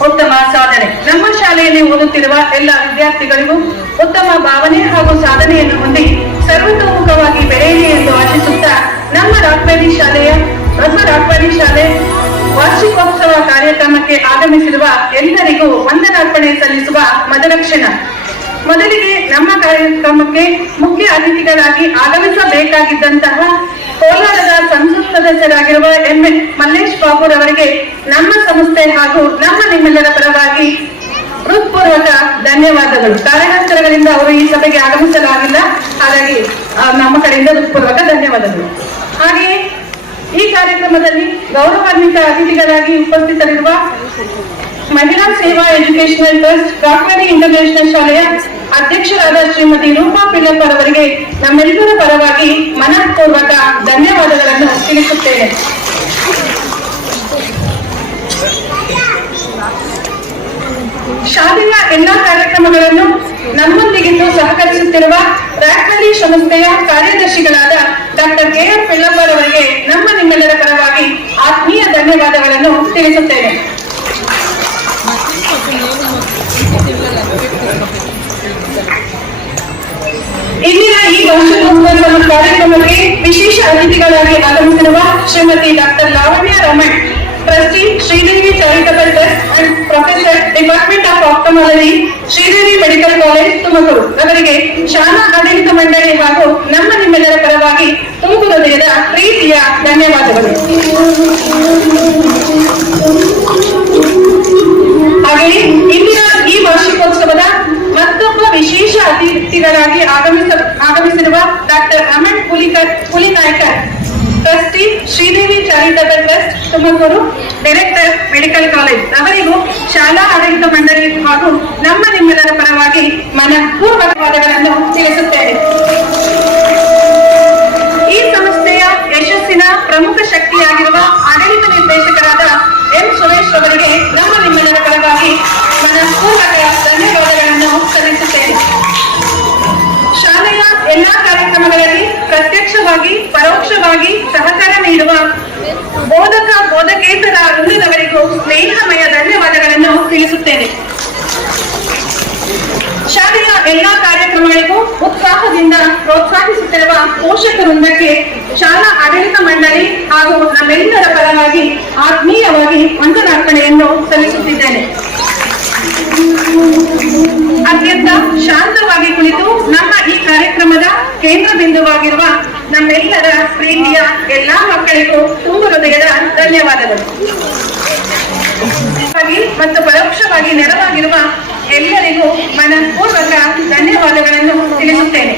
ಉತ್ತಮ ಸಾಧನೆ. ನಮ್ಮ ಶಾಲೆಯಲ್ಲಿ ಓದುತ್ತಿರುವ ಎಲ್ಲ ವಿದ್ಯಾರ್ಥಿಗಳಿಗೂ ಉತ್ತಮ ಭಾವನೆ ಹಾಗೂ ಸಾಧನೆಯನ್ನು ಹೊಂದಿ ಸರ್ವತೋಮುಖವಾಗಿ ಬೆಳೆಯಲಿ ಎಂದು ಆಶಿಸುತ್ತಾ ನಮ್ಮ ರಾಕ್ಬೇರಿ ಶಾಲೆಯ, ನಮ್ಮ ರಾಕ್ಬೇರಿ ಶಾಲೆ ವಾರ್ಷಿಕೋತ್ಸವ ಕಾರ್ಯಕ್ರಮಕ್ಕೆ ಆಗಮಿಸಿರುವ ಎಲ್ಲರಿಗೂ ವಂದನಾರ್ಪಣೆ ಸಲ್ಲಿಸುವ ಮೊದಲ ಮೊದಲಿಗೆ ನಮ್ಮ ಕಾರ್ಯಕ್ರಮಕ್ಕೆ ಮುಖ್ಯ ಅತಿಥಿಗಳಾಗಿ ಆಗಮಿಸಬೇಕಾಗಿದ್ದಂತಹ ಕೋಲಾರದ ಸಂಸತ್ ಸದಸ್ಯರಾಗಿರುವ ಎಂ ಎನ್ ಮಲ್ಲೇಶ್ ಅವರಿಗೆ ನಮ್ಮ ಸಂಸ್ಥೆ ಹಾಗೂ ನಮ್ಮ ನಿಮ್ಮೆಲ್ಲರ ಪರವಾಗಿ ಹೃತ್ಪೂರ್ವಕ ಧನ್ಯವಾದಗಳು. ಕಾರಣಾಂತರಗಳಿಂದ ಅವರು ಈ ಸಭೆಗೆ ಆಗಮಿಸಲಾಗಿಲ್ಲ. ಹಾಗಾಗಿ ನಮ್ಮ ಕಡೆಯಿಂದ ಹೃತ್ಪೂರ್ವಕ ಧನ್ಯವಾದಗಳು. ಹಾಗೆಯೇ ಈ ಕಾರ್ಯಕ್ರಮದಲ್ಲಿ ಗೌರವಾನ್ವಿತ ಅತಿಥಿಗಳಾಗಿ ಉಪಸ್ಥಿತರಿರುವ ಮಹಿಳಾ ಸೇವಾ ಎಜುಕೇಶನಲ್ ಟ್ರಸ್ಟ್ ಕಾಕ್ವಾನಿ ಇಂಟರ್ನ್ಯಾಷನಲ್ ಶಾಲೆಯ ಅಧ್ಯಕ್ಷರಾದ ಶ್ರೀಮತಿ ರೂಪಾ ಪಿಳ್ಳಪ್ಪ ಅವರಿಗೆ ನಮ್ಮೆಲ್ಲರ ಪರವಾಗಿ ಮನಃಪೂರ್ವಕ ಧನ್ಯವಾದಗಳನ್ನು ತಿಳಿಸುತ್ತೇನೆ. ಶಾಲೆಯ ಎಲ್ಲಾ ಕಾರ್ಯಕ್ರಮಗಳನ್ನು ನಮ್ಮೊಂದಿಗಿಂದು ಸಹಕರಿಸುತ್ತಿರುವ ರಾಕ್ವಲಿ ಸಂಸ್ಥೆಯ ಕಾರ್ಯದರ್ಶಿಗಳಾದ ಡಾಕ್ಟರ್ ಕೆ ಆರ್ ಪಿಳ್ಳಪ್ಪರ್ ಅವರಿಗೆ ನಮ್ಮ ನಿಮ್ಮೆಲ್ಲರ ಪರವಾಗಿ ಆತ್ಮೀಯ ಧನ್ಯವಾದಗಳನ್ನು ತಿಳಿಸುತ್ತೇನೆ. ಇಂದಿನ ಈ ವಾರ್ಷಿಕೋತ್ಸವ ಕಾರ್ಯಕ್ರಮಕ್ಕೆ ವಿಶೇಷ ಅತಿಥಿಗಳಾಗಿ ಆಗಮಿಸಿರುವ Shrimati doctor Lavanya Raman trustee Sridevi charitable trust and professor department of ophthalmology Sridevi medical college Tumakuru. ಅವರಿಗೆ ಶಾಲಾ ಆಡಳಿತ ಮಂಡಳಿ ಹಾಗೂ ನಮ್ಮ ನಿಮ್ಮೆಲ್ಲರ ಪರವಾಗಿ ತುಮಕೂರು ದಿನದ ಪ್ರೀತಿಯ ಧನ್ಯವಾದಗಳು. ಹಾಗೆಯೇ ಇಂದಿನ ಈ ವಾರ್ಷಿಕೋತ್ಸವದ ಮತ್ತೊಬ್ಬ ವಿಶೇಷ ಅತಿಥಿಗಳಾಗಿ ಆಗಮಿಸ, ಆಗಮಿಸಿರುವ doctor Aman Pulikar Pulinaykar trustee Sridevi charitable trust Tumakuru director medical college. ಅವರಿಗೂ ಶಾಲಾ ಆಡಳಿತ ಮಂಡಳಿ ಹಾಗೂ ನಮ್ಮ ನಿಮ್ಮೆಲ್ಲರ ಪರವಾಗಿ ಮನಪೂರ್ವಕವಾದಗಳನ್ನು ತಿಳಿಸುತ್ತೇನೆ. ಈ ಸಂಸ್ಥೆಯ ಯಶಸ್ಸಿನ ಪ್ರಮುಖ ಶಕ್ತಿಯಾಗಿರುವ ಆಡಳಿತ ನಿರ್ದೇಶಕರಾದ ಎಂ ಸುರೇಶ್ ಅವರಿಗೆ ನಮ್ಮ ನಿಮ್ಮೆಲ್ಲರ ಪರವಾಗಿ ಮನಪೂರ್ವಕ ಧನ್ಯವಾದಗಳನ್ನು ಸಲ್ಲಿಸುತ್ತೇನೆ. ಶಾಲೆಯ ಎಲ್ಲಾ ಕಾರ್ಯಕ್ರಮಗಳಲ್ಲಿ ಪ್ರತ್ಯಕ್ಷವಾಗಿ, ಪರೋಕ್ಷವಾಗಿ ಸಹಕಾರ ನೀಡುವ ಬೋಧಕ, ಬೋಧಕೇತರ ವೃಂದದವರಿಗೂ ಸ್ನೇಹಮಯ ಧನ್ಯವಾದಗಳನ್ನು ತಿಳಿಸುತ್ತೇನೆ. ಶಾಲೆಯ ಎಲ್ಲಾ ಕಾರ್ಯಕ್ರಮಗಳಿಗೂ ಉತ್ಸಾಹದಿಂದ ಪ್ರೋತ್ಸಾಹಿಸುತ್ತಿರುವ ಪೋಷಕ ವೃಂದಕ್ಕೆ ಶಾಲಾ ಆಡಳಿತ ಮಂಡಳಿ ಹಾಗೂ ನಮ್ಮೆಲ್ಲರ ಪರವಾಗಿ ಆತ್ಮೀಯವಾಗಿ ವಂದನಾರ್ಪಣೆಯನ್ನು ಸಲ್ಲಿಸುತ್ತಿದ್ದೇನೆ. ಅತ್ಯಂತ ಶಾಂತವಾಗಿ ಕುಳಿತು ಕೇಂದ್ರ ಬಿಂದುವಾಗಿರುವ ನಮ್ಮೆಲ್ಲರ ಪ್ರೀತಿಯ ಎಲ್ಲಾ ಮಕ್ಕಳಿಗೂ ತುಂಬು ಹೃದಯದ ಧನ್ಯವಾದಗಳು ಮತ್ತು ಪರೋಕ್ಷವಾಗಿ ನೆರವಾಗಿರುವ ಎಲ್ಲರಿಗೂ ಮನಃಪೂರ್ವಕ ಧನ್ಯವಾದಗಳನ್ನು ತಿಳಿಸುತ್ತೇನೆ.